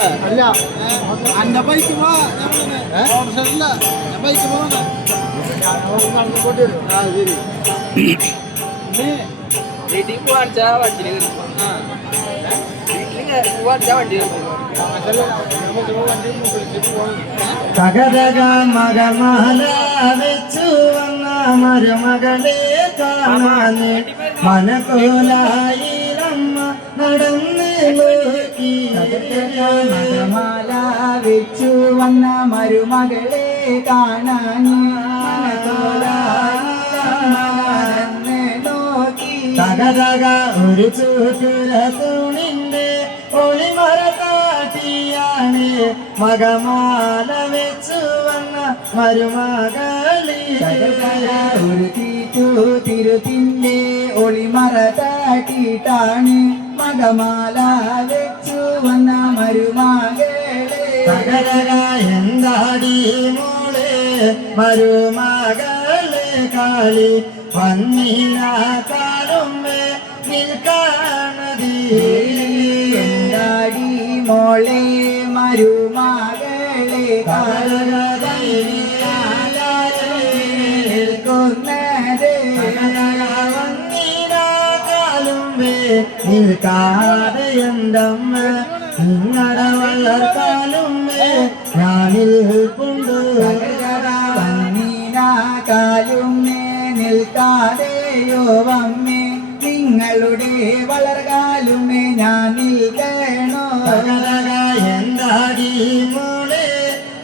അല്ല അന്റെ bike bike പോകണ്ട വീട്ടിൽ പോവാച്ചാ വണ്ടി പോവാച്ചാ വണ്ടി തകതക മകമാല വെച്ചു വന്ന മരുമകളെ കാണാന് മനക്കോലായിരമ്മ നടന്ന് നോക്കി. മകമാല വെച്ചു വന്ന മരുമകളെ കാണാന് മനക്കോലായിരമ്മ നോക്കി. തകതക ഒരു ചൂട്ടുര തുണിന്റെ ഒളിമറക്കാട്ടിയാണ് മകമാല വെച്ചു വന്ന മരുമകളി. ഒരു തീറ്റു തിരുത്തിന്റെ ഒളിമറ താട്ടിട്ടാണ് മകമാല വെച്ചു വന്ന മരുമകളെ. തകതക എന്താടി മോളെ മരുമകളെ കാളി വന്നില്ല കാലുമ്മേ നിൽക്കാണതി. എന്താടി മോളെ മരുമകളെ നിൽക്കുന്നത്. വന്നിരാകാലുമ്പേ നിൽക്കാതെ എന്തമ്മ നിങ്ങളുടെ വളർത്താലുമ്പേ ഞാനിൽ കൊണ്ടു. വന്നിരാകാലുമേ നിൽക്കാതെയോ വമ്മേ നിങ്ങളുടെ വളർകാലുമേ ഞാൻ നിൽക്കണോ. എന്താടി മോളെ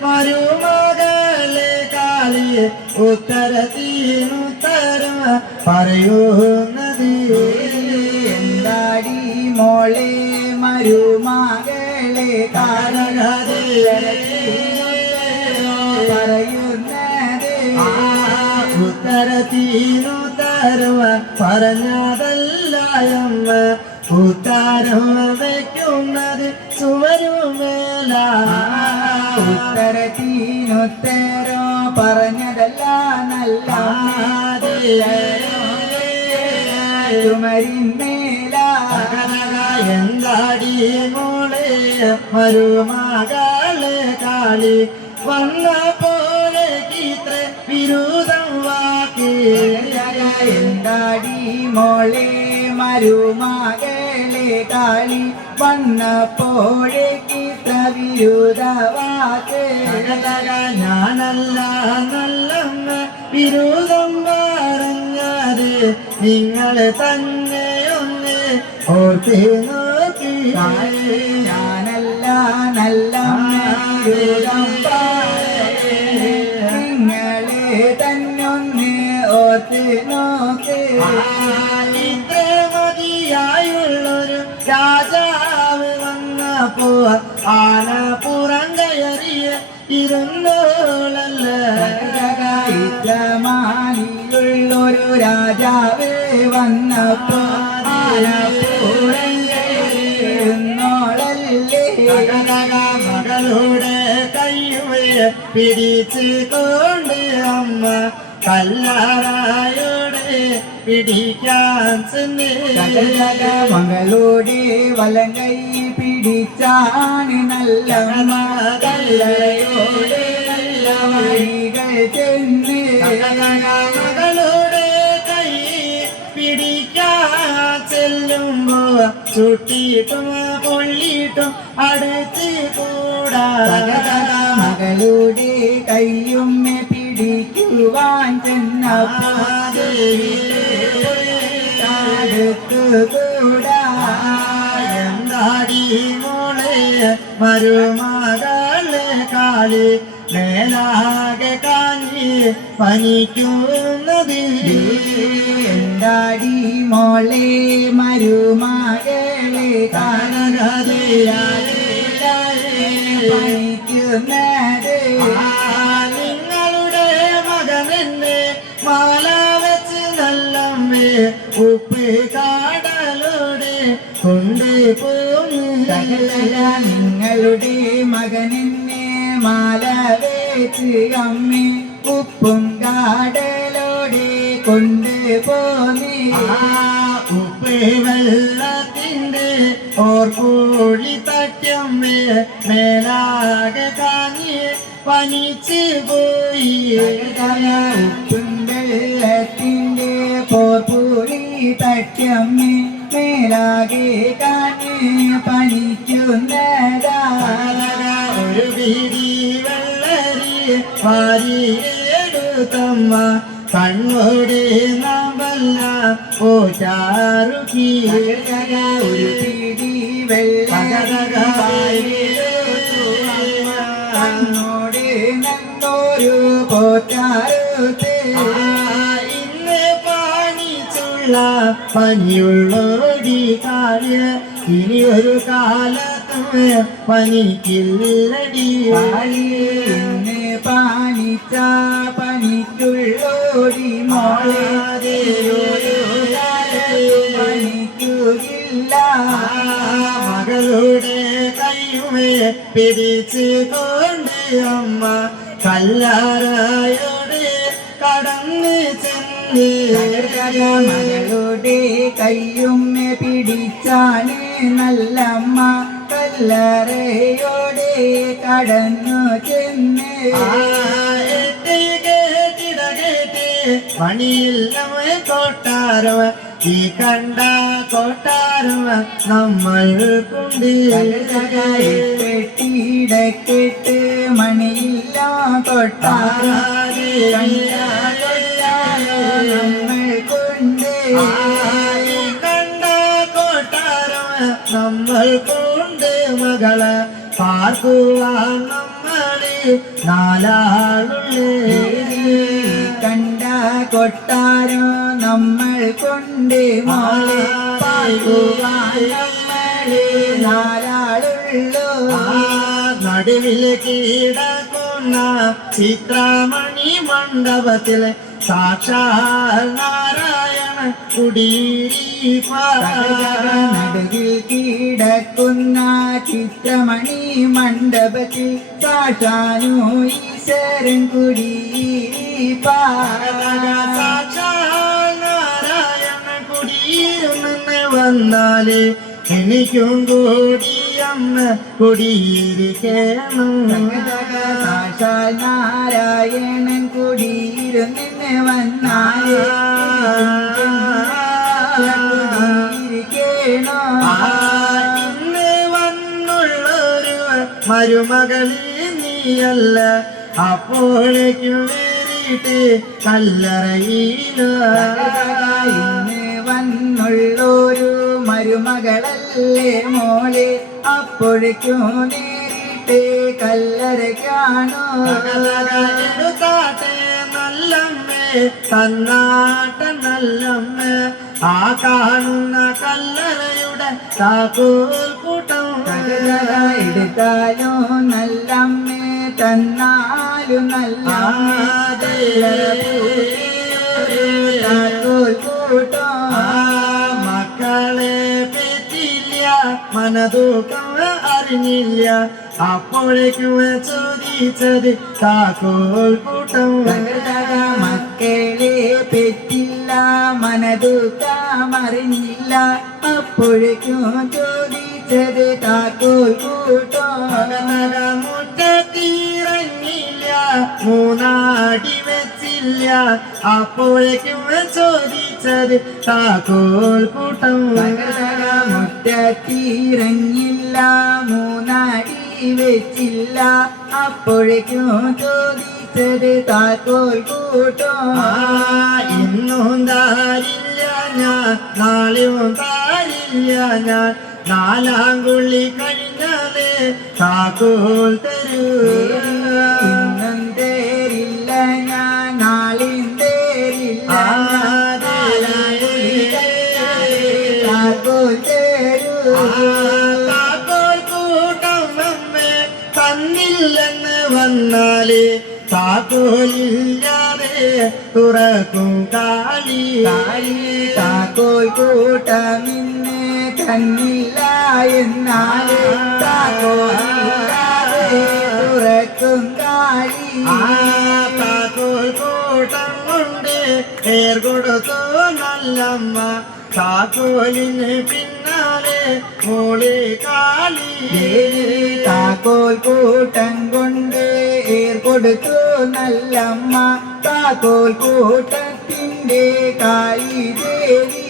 മരുമകളെ കാളി ഉത്തരത്തിനുത്തരം പറയുന്നത്. എന്താടി മോളെ മരുമകളെ പറയുന്നത്. ഉത്തരത്തിനുത്തരം പറഞ്ഞതല്ലയമ്മ ഉത്തരം വയ്ക്കുന്നത് ചുവരുമേല. ഉത്തരത്തിനുത്തരോ പറഞ്ഞതല്ല നല്ല ചുമരിന്മേല. എന്താടി മോളെ മരുമകളെ കാളി വന്ന പോലെ ഇത്ര വിരുദം വാക്കി. എന്താടി മോളെ മരുമകളെ കാളി വന്നപ്പോഴേക്ക് വിരുദവാക്ക്. ഞാനല്ല നല്ലമ്മ വിരുദം പറഞ്ഞത് നിങ്ങൾ തന്നെ ഒന്ന് ഓർത്തി നോക്കി. ഞാനല്ല നല്ല വിരുദം നിങ്ങളെ തന്നൊന്ന് ഓർത്ത് നോക്ക്. ഇത്ര മതിയായുള്ളൊരു രാജാവ് വന്നപ്പോ ആന പുറം കയറിയ ഇരുന്നോളല്ല. ഇത്രമാനിയുള്ളൊരു രാജാവ് വന്നപ്പോ ആനപ്പൂരന്നോളല്ലേ. മകളുടെ കയ്യുവയെ പിടിച്ച് കൊണ്ട് അമ്മ കല്ലാറായോടെ പിടിക്കാൻ ചെന്ന്. മകളുടെ വലം കൈ പിടിച്ചാണ് നല്ല കല്ലയോടെ നല്ല വഴികൾ ചെന്ന്. മകളുടെ കൈ പിടിക്കാൻ ചെല്ലുമ്പോ ചുട്ടിയിട്ടും പൊള്ളിയിട്ടും അടുത്ത് കൂടാ. മകളുടെ കയ്യും പിടിക്കുവാൻ ചെന്നൂടാ. എന്താടി മോളെ മരുമകളെ കാളി മേലാകെ കാഞ്ഞി പനിക്കുന്നത്. എന്താടി മോളെ മരുമകളെ പണിക്കുന്നത്. നിങ്ങളുടെ മകനെന്നെ മാല വെച്ച് നല്ലമ്മേ ഉപ്പ് കാടലോടെ കൊണ്ടുപോകുന്നു. നിങ്ങളുടെ മകനെന്നെ മാല വെച്ച് അമ്മേ ഉപ്പും കാടലോടെ കൊണ്ടുപോന്നേ. ഉപ്പ് വെള്ളത്തിന്റെ ഓർപ്പുള്ളി തട്ടമ്മേ മേലാകെ കാഞ്ഞ് പനിച്ചു പോയി ഉപ്പും വെള്ളത്തിൻ്റെ പോർപ്പുളി തട്ടമ്മേ മേലാകെ കാഞ്ഞ് പനിക്കുന്നതാ ഒരു പിടി വെള്ളരി വാരിയെടുത്തമ്മ കണ്ണോടെ നാമ്പല്ല ഓറ്റാറുക്കി ഒരു പിടി വെള്ളോട് നന്നൊരു പോറ്റാറുത്തേ ഇന്ന് പാണിച്ചുള്ള പനിയുള്ളോടി കാല് ഇനി ഒരു കാലത്ത് പനിക്കില്ലടി ഇന്ന് പാനിച്ച പനിക്കുള്ളോടി മോളെ പനിക്കുകില്ല മകളുടെ കൈയുമേ പിടിച്ചു കൊണ്ട് അമ്മ കല്ലാറായോടെ കടന്നു ചെന്ന് മകളുടെ കയ്യുമ്മെ പിടിച്ചാണ് നല്ലമ്മ കല്ലറയോടെ കടന്നു ചെന്ന് പണിയില്ലവ കൊട്ടാരവ ഈ കണ്ട കൊട്ടാരവ നമ്മൾ കൊണ്ട് പെട്ടിടക്കെട്ട് മണിയില്ല കൊട്ടാരേ നമ്മൾ കൊണ്ട് കണ്ട കൊട്ടാരവ നമ്മൾ കൊണ്ട് മകളെ പാർക്കുവാൻ നമ്മള് നാലാളുള്ളേ കണ്ട കൊട്ടാരോ നമ്മൾ കൊണ്ട് മോളെ നമ്മള് നാലാളുള്ളൂ നടുവിൽ കിടക്കുന്ന ചിത്രാമണി മണ്ഡപത്തിൽ സാക്ഷാൽ നാരായണ നടുവിൽ കിടക്കുന്ന ചിത്രമണി മണ്ഡപത്തിൽ സാക്ഷാനു ഈശ്വരൻ സാക്ഷാൽ നാരായണ കുടിയിരുന്ന് വന്നാല് എനിക്കും കൂടി അമ്മ കുടിയിരിക്കണം സാക്ഷാൽ നാരായണൻ കുടിയിരുന്ന് വന്നാല് ഇന്ന് വന്നുള്ളൊരു മരുമകളെ നീയല്ല അപ്പോഴേക്കും വേറിട്ട് കല്ലറയിലോ ഇന്ന് വന്നുള്ളൊരു മരുമകളല്ലേ മോളെ അപ്പോഴേക്കും നേരിട്ട് കല്ലറയ്ക്കാണോ എടുത്താട്ടെ നല്ലമ്മേ തന്നാട്ട നല്ലമ്മേ ആ കാണുന്ന കല്ലറയുടെ താക്കോൽ കൂട്ടം എടുത്താലോ നല്ലമ്മേ തന്നാലും നല്ല കൂട്ടോ മക്കളെ പറ്റില്ല മനദുഃഖം അറിഞ്ഞില്ല അപ്പോഴേക്കും ചോദിച്ചത് താക്കോൽ കൂട്ടം മക്കളെ പെറ്റില്ല മനദുഃഖമറിഞ്ഞില്ല അപ്പോഴേക്കും ചോദിച്ചത് താക്കോൽ കൂട്ടോ മുറ്റത്തിറങ്ങില്ല മൂന്നാടി വെച്ചില്ല അപ്പോഴേക്കും ചോദിച്ചത് താക്കോൽ കൂട്ടം മുറ്റത്തിറങ്ങില്ല മൂന്നാടി വെച്ചില്ല അപ്പോഴേക്കും ചോദിച്ചത് താക്കോൽ കൂട്ടോ ഇന്നും താരില്ല ഞാൻ നാളെയും താരില്ല ഞാൻ നാലാം കുള്ളി കഴിഞ്ഞാലേ താക്കോൽ തരൂ ഇന്നും തേരില്ല ഞാൻ നാളെയും തേരില്ല താക്കോൽ തരൂ താക്കോൽ കൂട്ടം അമ്മേ തന്നില്ലെന്ന് വന്നാലേ താക്കോലില്ലാതെ തുറക്കും കാളി താക്കോൽ കൂട്ടമിന്ന് തന്നില്ല എന്നാല് താക്കോലില്ലാതെ തുറക്കും കാളി താക്കോൽ കൂട്ടം കൊണ്ട് പേർ കൊടുത്തു നല്ലമ്മ താക്കോലിന് പിന്നാലെ മോളെ കാളി താക്കോൽ കൂട്ടം കൊണ്ട് കൊടുത്തു നല്ലമ്മ താക്കോൽ കൂട്ടത്തിന്റെ കാളി ദേവി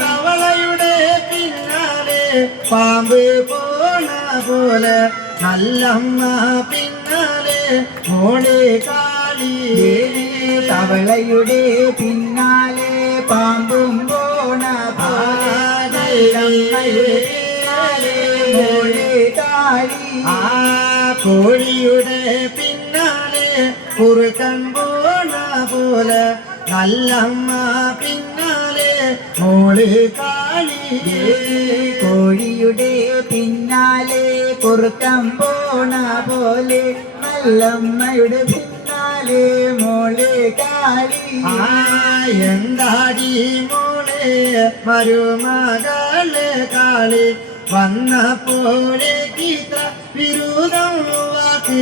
തവളയുടെ പിന്നാലെ പാമ്പ് പോണ പോലെ നല്ലമ്മ പിന്നാലെ മോളെ കാളി തവളയുടെ പിന്നാലെ പാമ്പും പോണ മോളെ കാളി കോഴിയുടെ പിന്നാലെ കുറുക്കൻ പോണ പോലെ നല്ലമ്മ പിന്നാലെ മോള് കാളി കോഴിയുടെ പിന്നാലെ കുറുക്കം പോണ പോലെ നല്ലമ്മയുടെ പിന്നാലെ മോളെ കാളി എന്താടി മോളെ മരുമകളെ കാളി വന്നപ്പോലെ ഗീത വിരുദം വാക്ക്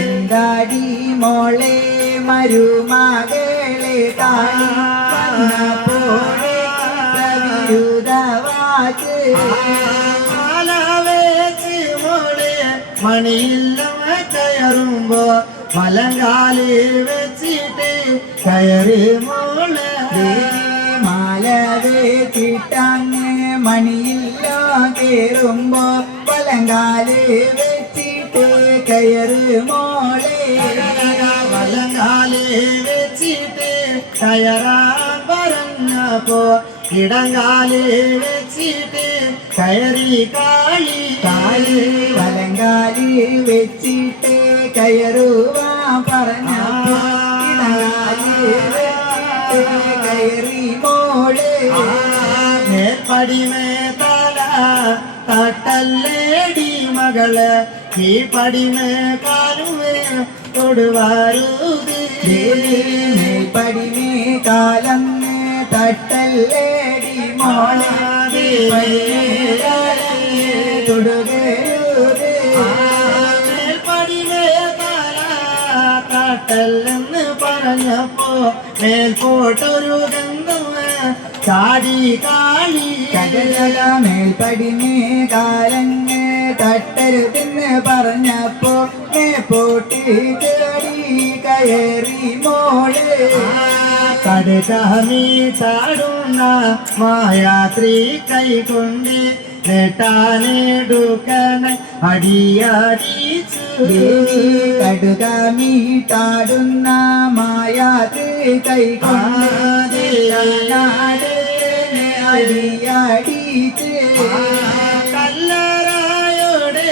എന്താടി മോളെ മരുമകളെ കാളി വന്നപ്പോലെ വിരുദവാക്ക് വെച്ച് മോളെ മണിയില്ല കയറുമ്പോ മലങ്കാലി വെച്ചിട്ട് കയറി മോളെ മാല വെച്ചിട്ടങ്ങ് മണിയില്ലോ കേറുമ്പോ പലങ്കാല് വെച്ചിട്ട് കയറ് മോളെ മലങ്കാലി വെച്ചിട്ട് കയറാൻ പറഞ്ഞപ്പോ ഇടങ്കാലി വെച്ചിട്ട് കയറി കാളി കാല് വലങ്കാല് വെച്ചിട്ട് കയറുവാ പറഞ്ഞപ്പോ ഇടങ്കാല് വെച്ചിട്ട് കയറി മോളെ മേൽപ്പടിമേ തല തട്ടല്ലേടി മകള് ഈ പടിമേ കാലുമേ തൊടുവാരുതി മേൽപ്പടിമേ കാലം തട്ടല്ലേടി മോളെ തൊടുകരുത് മേൽപ്പടിമേ തല തട്ടല്ലെന്ന് പറഞ്ഞപ്പോ മേൽപോട്ടൊരു ഗന്ധം ചാടി കാളി കടലക മേൽപ്പടിമേ കാലങ്ങ് തട്ടരുതെന്ന് പറഞ്ഞപ്പോ പോട്ടി തേടി കയറി മോളെ കടുകമീ ചാടുന്ന മായാത്രി കൈകൊണ്ട് നെട്ടാനെടുക്കണ അടിയടിച്ചു കടുകമീട്ടാടുന്ന മായാത് കൈകൊണ്ട് അടിയടിച്ച് കല്ലറായോടെ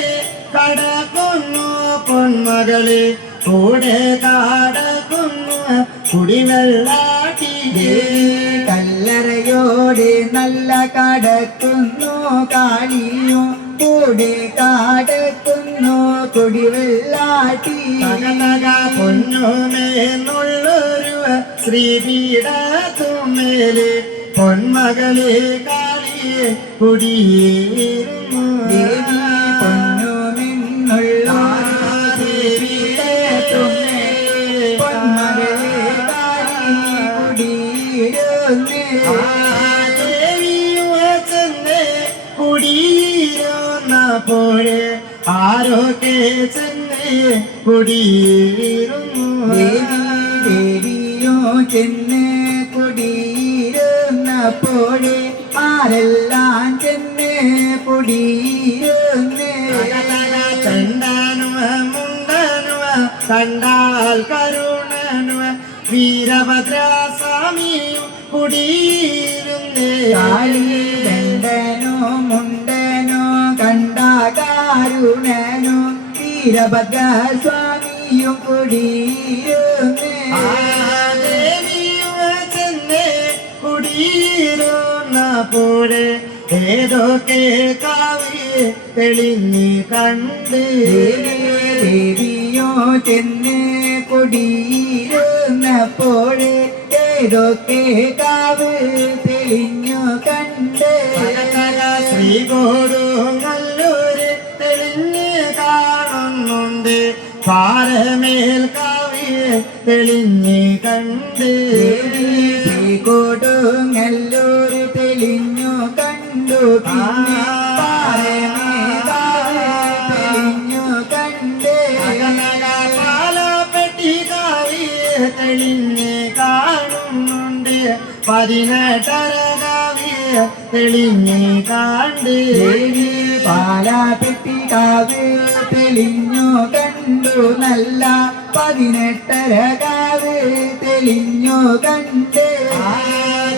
കടക്കുന്നു പൊന്മകളെ കൂടെ കടക്കുന്നു കുടിവെള്ളാട്ടി കല്ലറയോടെ നല്ല കടക്കുന്നു കാളിയും കൂടെ കാടക്കുന്നു കുടിവെള്ളാട്ടി പൊന്നുമേന്നുള്ളൊരു ശ്രീപീഠത്തുമേലെ പൊന്മകളെ കാളിയെ കുടിയേറുന്നു ദേവി പൊന്നുമെന്നുള്ള പൊന്മകളെ കാളി കുടിയിരുന്നേ കുടിയിരുന്നപ്പോഴേ ആരൊക്കെ ചെന്ന് കുടിയിരുന്നു ദേവിയോ ചെന്ന് കുടിയിരുന്നപ്പോഴേ ആരെല്ലാം ചെന്ന് കുടിയിരുന്നേ കണ്ടാനുവ മുണ്ടനുവ കണ്ടാൽ കരുണനുവ വീരഭദ്രസ്വാമിയും കുടിയിരുന്നേ കാളി ദണ്ഡനോ മുണ്ടനോ കണ്ടാകാരുണനോ വീരഭദ്രസ്വാമിയും കുടിയിരുന്നേ ദേവിയുവ ചെന്ന് കുടിയിരുന്നപ്പോഴേ ഏതൊക്കെ കാവ്യ തെളിഞ്ഞ് കണ്ട് ദേവിയോ ചെന്ന് കുടിയിരുന്നപ്പോഴേ ഏതൊക്കെ കാവ് തെളിഞ്ഞു കണ്ട് ശ്രീകോടുങ്ങല്ലൂര് തെളിഞ്ഞ് കാണുന്നുണ്ട് പാറമേൽ കാവ്യ തെളിഞ്ഞ് കണ്ട് കൊടുങ്ങല്ലൂർ തെളിഞ്ഞു കണ്ടു പിന്നെ പാറമേതാവ് തെളിഞ്ഞു കണ്ട് പാലപ്പെട്ടികാവി തെളിഞ്ഞ് കാണുന്നുണ്ട് 18 കാവി തെളിഞ്ഞ് കണ്ട് ദേവി പാലപ്പെട്ടികാവ് തെളിഞ്ഞു കണ്ടു നല്ല 18 കാവ് തെളിഞ്ഞു കണ്ട്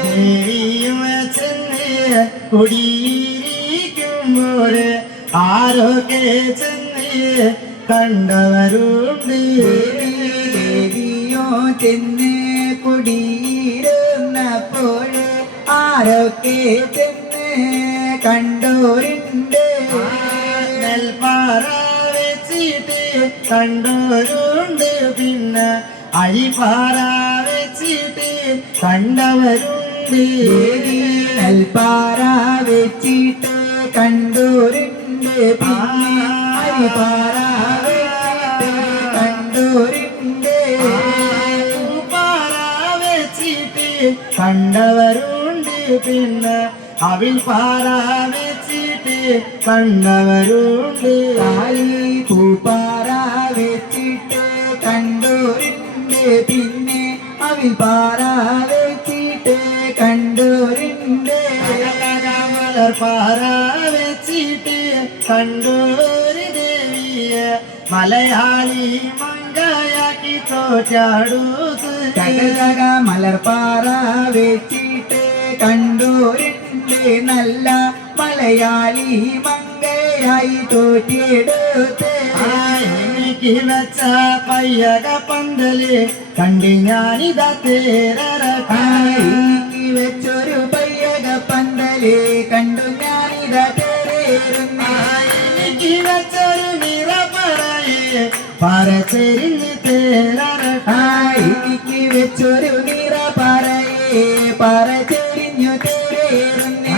ദേവിയും ചെന്ന് കുടിയിരിക്കുമ്പോൾ ആരൊക്കെ ചെന്ന് കണ്ടവരുണ്ട് ദേവിയോ ചെന്ന് കുടിയിരുന്നപ്പോൾ ആരൊക്കെ ചെന്ന് കണ്ടോരുണ്ട് നെൽപ്പാറ വെച്ചിട്ട് കണ്ടവരുണ്ട് പിന്നെ അരിപ്പാറ വെച്ചിട്ട് കണ്ടവരുണ്ട് ദേവി നെൽപ്പാറ വെച്ചിട്ട് കണ്ടോരുണ്ട് പിന്നെ അരിപ്പാറ വെച്ചിട്ട് കണ്ടോരുണ്ട് പാറ വെച്ചിട്ട് കണ്ടവരുണ്ട് പിന്നെ അവിൽ പാറ വെച്ചിട്ട് കണ്ടവരുണ്ട് കാലി പൂപ്പാറ വെച്ചിട്ട് കണ്ടോരുണ്ട് പിന്നെ അവിൽ പാറ വെച്ചിട്ട് കണ്ടോരുണ്ട് മലർപ്പാറ വെച്ചിട്ട് കണ്ടോര് ദേവിയെ മലയാളി മങ്കയാക്കി തോറ്റാടൂത്ത് കടക മലർപ്പാറ വെച്ചിട്ട് കണ്ടോരുണ്ട് നല്ല മലയാളി മങ്കയായി തോറ്റിയെടുത്ത് എനിക്ക് വെച്ച പയ്യക പന്തല് കണ്ടി ഞാനിതാ തേരറക്കായി എനിക്ക് വെച്ചൊരു പയ്യക പന്തല് കണ്ടു ഞാനിതാ തേരേറുന്ന എനിക്ക് വെച്ചൊരു നിറപ്പറയെ പറച്ചെരിഞ്ഞ് തേരറക്കായി എനിക്ക് വെച്ചൊരു നിറ പറയേ പറ ചെരിഞ്ഞു തേരേറുന്ന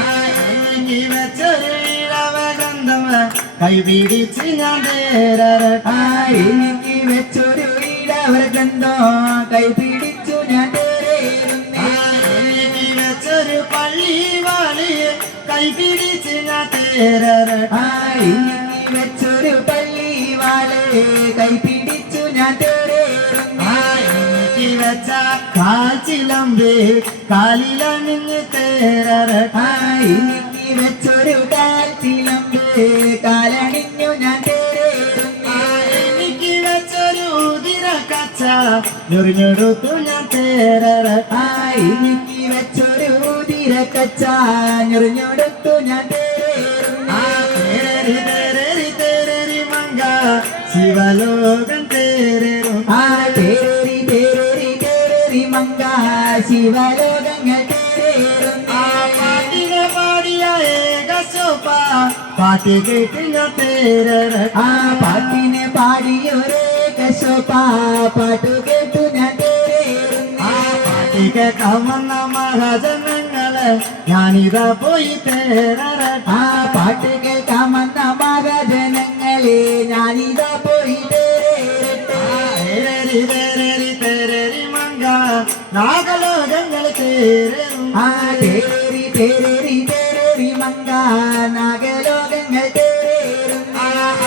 എനിക്ക് വെച്ചൊരു ഇളവഗന്ധം കൈപിടിച്ച് ഞാൻ തേരറക്കായി എനിക്ക് വെച്ചൊരു ഇടവർഗന്ധോ കൈ പിടിച്ചു ഞാൻ തേരേറുന്ന എനിക്ക് വെച്ചൊരു പള്ളി വാളിയെ കൈപിടിച്ച് ഞാൻ തേരറക്കായി എനിക്ക് വെച്ചൊരു പള്ളി വാളെ കൈ പിടിച്ചു ഞാൻ തേരേറുന്ന എനിക്ക് വെച്ച കാച്ചിലമ്പേ കാലിലണിഞ്ഞ് തേരറക്കായി എനിക്ക് വെച്ചൊരു കാൽച്ചിലമ്പ് കാലണിഞ്ഞു ഞാൻ തേരേറുന്ന എനിക്ക് വെച്ചൊരു ഉതിരക്കച്ച ഞൊറിഞ്ഞെടുത്തു ഞാൻ തേരറക്കായി എനിക്ക് വെച്ചൊരു തിരക്കച്ച ഞൊറിഞ്ഞൊടുത്തു ഞാൻ തേരേറുന്ന തേരരി മങ്ക ശിവലോകം തേരേറും തേരേറി തേരേറി തേരേറി മങ്ക ശിവലോകങ്ങൾ തേരേറുന്ന പാട്ടിനെ പാടിയ ഏകശോപ്പ പാട്ട് കേട്ട് ഞാൻ തേരറക്കായി പാട്ടിനെ പാടിയൊരേ കശോപ്പ പാട്ടു കേട്ടു ഞാൻ തേരേറുന്ന പാട്ട് കേൾക്കാമെന്ന മഹാജനങ്ങളെ ഞാനിതാ പോയി തേരറക്കായി പാട്ട് കേൾക്കാമെന്ന മഹാജനങ്ങളെ ഞാനിതാ പോയി തേരേറട്ടെ തേരരി മങ്ക നാഗലോകങ്ങൾ തേരേറും തേരേറി തേരേറി തേരേറി മങ്ക നാഗലോകങ്ങൾ തേരേറുന്ന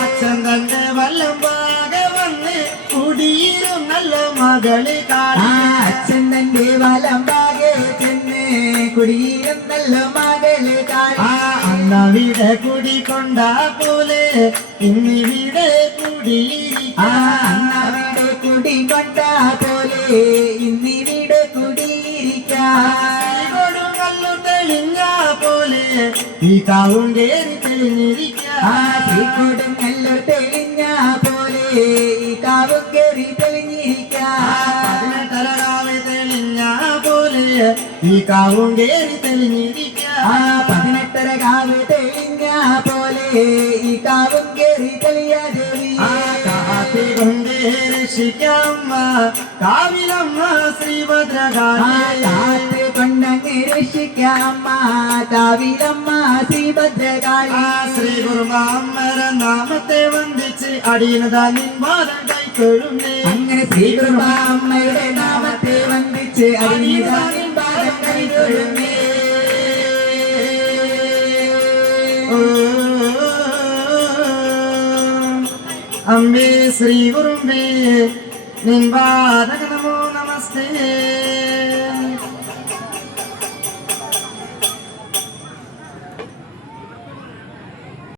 അച്ഛൻ തന്റെ വല്ലം പാകെ വന്ന് കുടിയിലും നല്ല മകളി കാണി അച്ഛൻ തന്റെ വലം പാകെ ചെന്ന് കുടിയിലും നല്ല മകള് കാണി അന്നവിടെ കുടിക്കൊണ്ട പോലെ ഇന്നിവിടെ അന്നവിടെ കുടി കൊണ്ട പോലെ ഇന്നിവിടെ കുടിയിരിക്കാം കൊടുങ്ങല്ലു തെളിഞ്ഞ പോലെ ഈ കാവും കേറി ശ്രീകോടും നല്ല തെളിഞ്ഞ പോലെ ഈ കാവും കയറി തെളിഞ്ഞിരിക്കാം തെളിഞ്ഞ പോലെ ഈ കാവും കേറി തെളിഞ്ഞിരിക്കാം 18 കാവ് തെളിഞ്ഞ പോലെ ഈ കാവും കയറി തെളിയ ദേവി കൊണ്ട് രക്ഷിക്കമ്മ കാവിലമ്മ ശ്രീഭദ്രകാളി കാത്ത് കൊണ്ടങ്ങ് രക്ഷിക്കാമ്മ കാവിലമ്മ ശ്രീഭദ്രകാളി ശ്രീ ഗുരുമാമ്മര നാമത്തെ വന്ദിച്ച് അടിയനതാ നിൻപാദം കൈക്കൊള്ളുന്നേ അങ്ങനെ ശ്രീകുർബാമ്മയുടെ നാമത്തെ വന്ദിച്ച് അടിയനിതാ നിൻ പാദം കൈതൊഴുന്നേ അംബേ ശ്രീ ഗുരുമ്പേ നിൻപാദക നമോ നമസ്തേ